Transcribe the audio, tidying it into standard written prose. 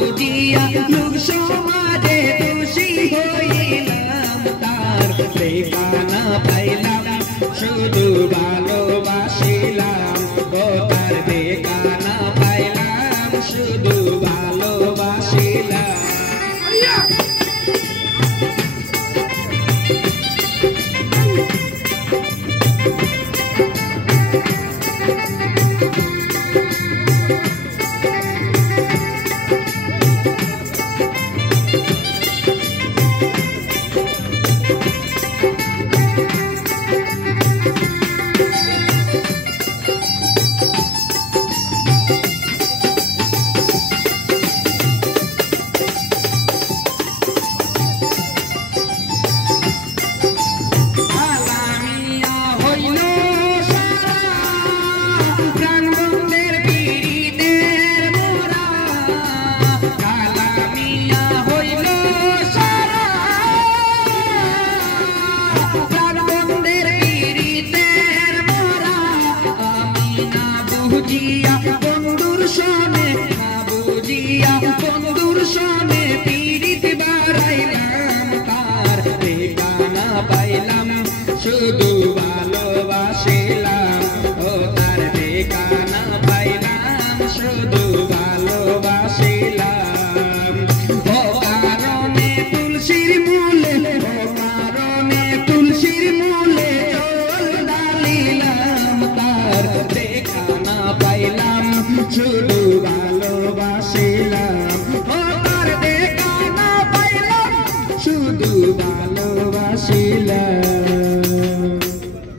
বুঝিয়া লোক সমাজে দোষী হইলাম, তার দেখা না পাইলাম শুধু ভালোবাসিলাম, ও তার দেখা না পাইলাম শুধু ভালোবাসিলাম। বুঝিয়া বন্ধুর সনে না বুঝিয়া বন্ধুর সনে পীড়িত বাড়াইলাম, তার দেখা না পাইলাম শুধু ভালোবাসিলাম, ও তার দেখা না পাইলাম শুধু ভালোবাসিলাম। ও কারণে তুলসীর মূলে, ও কারণে তুলসীর মূলে জল ঢালিলাম, তার দেখা না পাইলাম শুধু